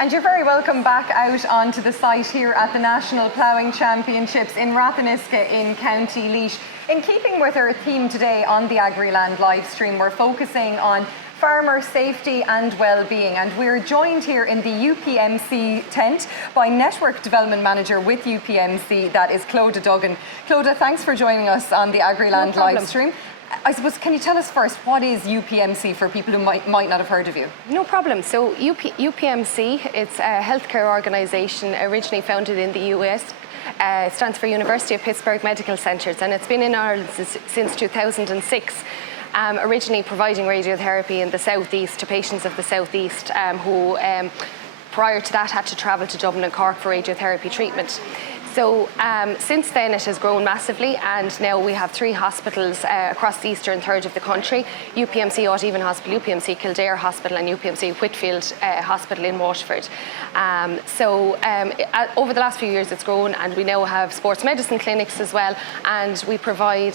And you're very welcome back out onto the site here at the National Ploughing Championships in Ratheniska in County Laois. In keeping with our theme today on the Agriland live stream, we're focusing on farmer safety and well-being, and we're joined here in the UPMC tent by Network Development Manager with UPMC, that is Clodagh Duggan. Clodagh, thanks for joining us on the Agriland live stream. I suppose, can you tell us first, what is UPMC for people who might not have heard of you? No problem. So UPMC, it's a healthcare organisation originally founded in the US. It stands for University of Pittsburgh Medical Centres, and it's been in Ireland since 2006. Originally providing radiotherapy in the southeast to patients of the southeast who prior to that had to travel to Dublin and Cork for radiotherapy treatment. So since then it has grown massively, and now we have 3 hospitals across the eastern third of the country: UPMC Auteven Hospital, UPMC Kildare Hospital and UPMC Whitfield Hospital in Waterford. Over the last few years it's grown, and we now have sports medicine clinics as well, and we provide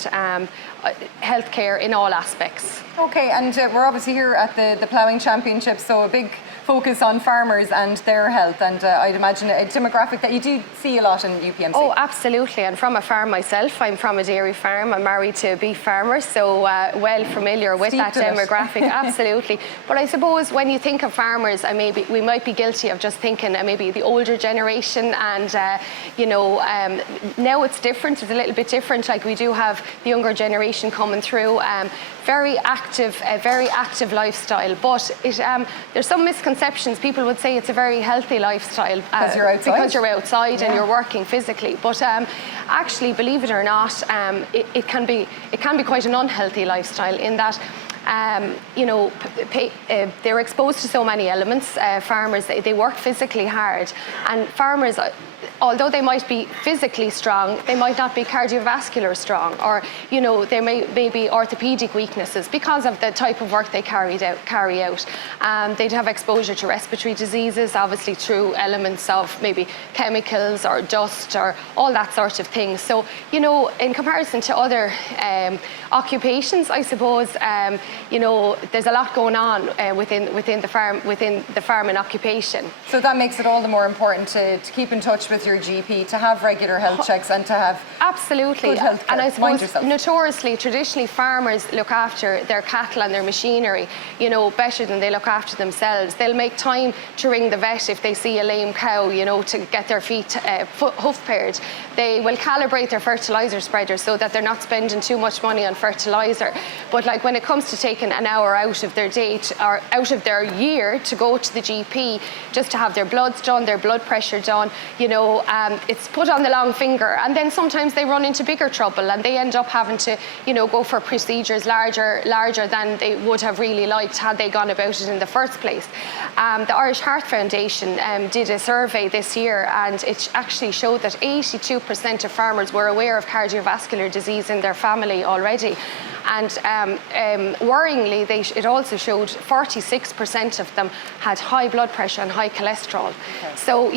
healthcare in all aspects. Okay, and we're obviously here at the Ploughing Championships, so a big focus on farmers and their health, and I'd imagine a demographic that you do see a lot in UPMC. Oh, absolutely, and from a farm myself. I'm from a dairy farm. I'm married to a beef farmer, so well familiar with that demographic. Absolutely. But I suppose when you think of farmers, we might be guilty of just thinking maybe the older generation, and now it's different. It's a little bit different. Like, we do have the younger generation coming through. A very active lifestyle, but there's some misconceptions. People would say it's a very healthy lifestyle because you're outside and you're working physically. But actually, believe it or not, it can be quite an unhealthy lifestyle in that. They're exposed to so many elements. Farmers, they work physically hard, and farmers, although they might be physically strong, they might not be cardiovascular strong, or there may be orthopedic weaknesses because of the type of work they carry out. They'd have exposure to respiratory diseases, obviously through elements of maybe chemicals or dust or all that sort of thing. So in comparison to other occupations, I suppose there's a lot going on within the farming occupation. So that makes it all the more important to keep in touch with your GP, to have regular health checks, and to have good health care. And I suppose traditionally farmers look after their cattle and their machinery better than they look after themselves. They'll make time to ring the vet if they see a lame cow, to get their feet hoof paired. They will calibrate their fertiliser spreader so that they're not spending too much money on fertiliser. But like, when it comes to taking an hour out of their day or out of their year to go to the GP just to have their bloods done, their blood pressure done, it's put on the long finger, and then sometimes they run into bigger trouble and they end up having to go for procedures larger than they would have really liked had they gone about it in the first place. The Irish Heart Foundation did a survey this year, and it actually showed that 82% of farmers were aware of cardiovascular disease in their family already. And worryingly, it also showed 46% of them had high blood pressure and high cholesterol. Okay. So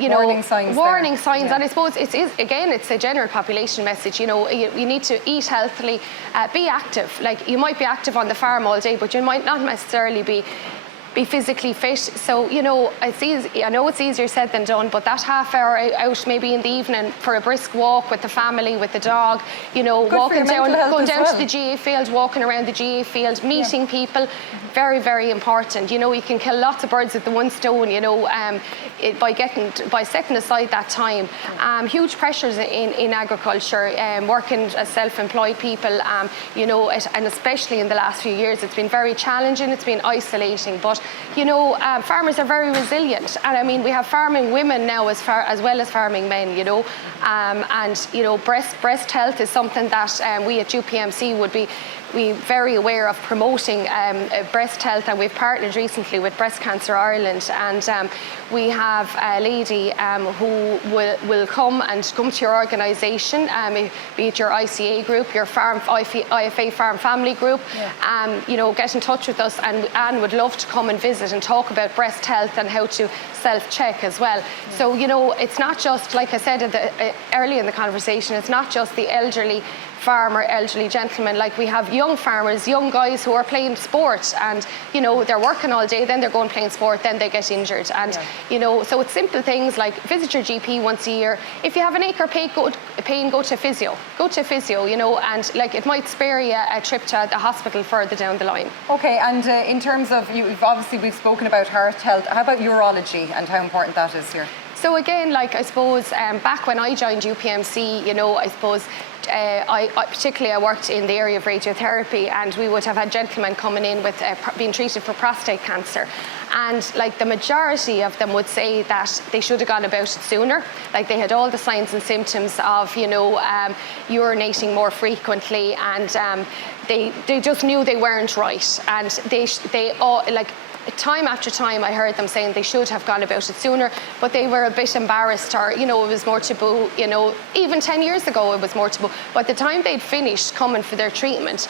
warning signs. Yeah. And I suppose it's a general population message. You need to eat healthily, be active. Like, you might be active on the farm all day, but you might not necessarily be physically fit. So it's easy. I know it's easier said than done, but that half hour out maybe in the evening for a brisk walk with the family, with the dog, going down to the GA field, walking around the GA field, meeting people, very, very important. You can kill lots of birds with the one stone, by setting aside that time. Huge pressures in agriculture, working as self-employed people, and especially in the last few years, it's been very challenging, it's been isolating, but farmers are very resilient, and we have farming women now as well as farming men, and breast health is something that we at UPMC would be very aware of promoting breast health, and we've partnered recently with Breast Cancer Ireland, and we have a lady who will come to your organisation, be it your ICA group, your IFA Farm Family Group, get in touch with us, and Anne would love to come and visit and talk about breast health and how to self-check as well. So it's not just, like I said early in the conversation, it's not just the elderly farmer, elderly gentleman. Like, we have young farmers, young guys who are playing sport, and you know, they're working all day, then they're going playing sport, then they get injured. And you know, so it's simple things like visit your GP once a year. If you have an ache or pain, go to physio. Go to physio, you know, and like, it might spare you a trip to the hospital further down the line. Okay, and in terms of, we've spoken about heart health. How about urology and how important that is here? So again, like, I suppose back when I joined UPMC, you know, I suppose I particularly worked in the area of radiotherapy, and we would have had gentlemen coming in with being treated for prostate cancer. And like, the majority of them would say that they should have gone about it sooner. Like, they had all the signs and symptoms of, you know, urinating more frequently, and they just knew they weren't right. And they all, like, time after time I heard them saying they should have gone about it sooner, but they were a bit embarrassed, or you know, it was more taboo. You know, even 10 years ago it was more taboo. By the time they'd finished coming for their treatment,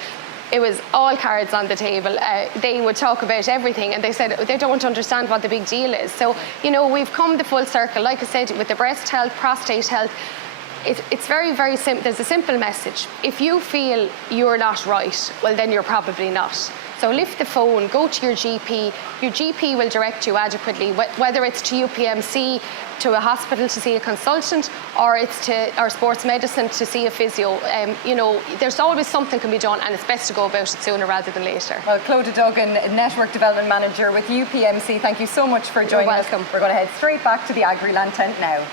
it was all cards on the table. They would talk about everything, and they said they don't understand what the big deal is. So, you know, we've come the full circle. Like I said, with the breast health, prostate health, it's very, very simple. There's a simple message. If you feel you're not right, well, then you're probably not. So lift the phone, go to your GP. Your GP will direct you adequately, whether it's to UPMC, to a hospital to see a consultant, or it's to our sports medicine to see a physio. You know, there's always something can be done, and it's best to go about it sooner rather than later. Well, Clodagh Duggan, Network Development Manager with UPMC, thank you so much for joining us. You're welcome. We're going to head straight back to the Agriland tent now.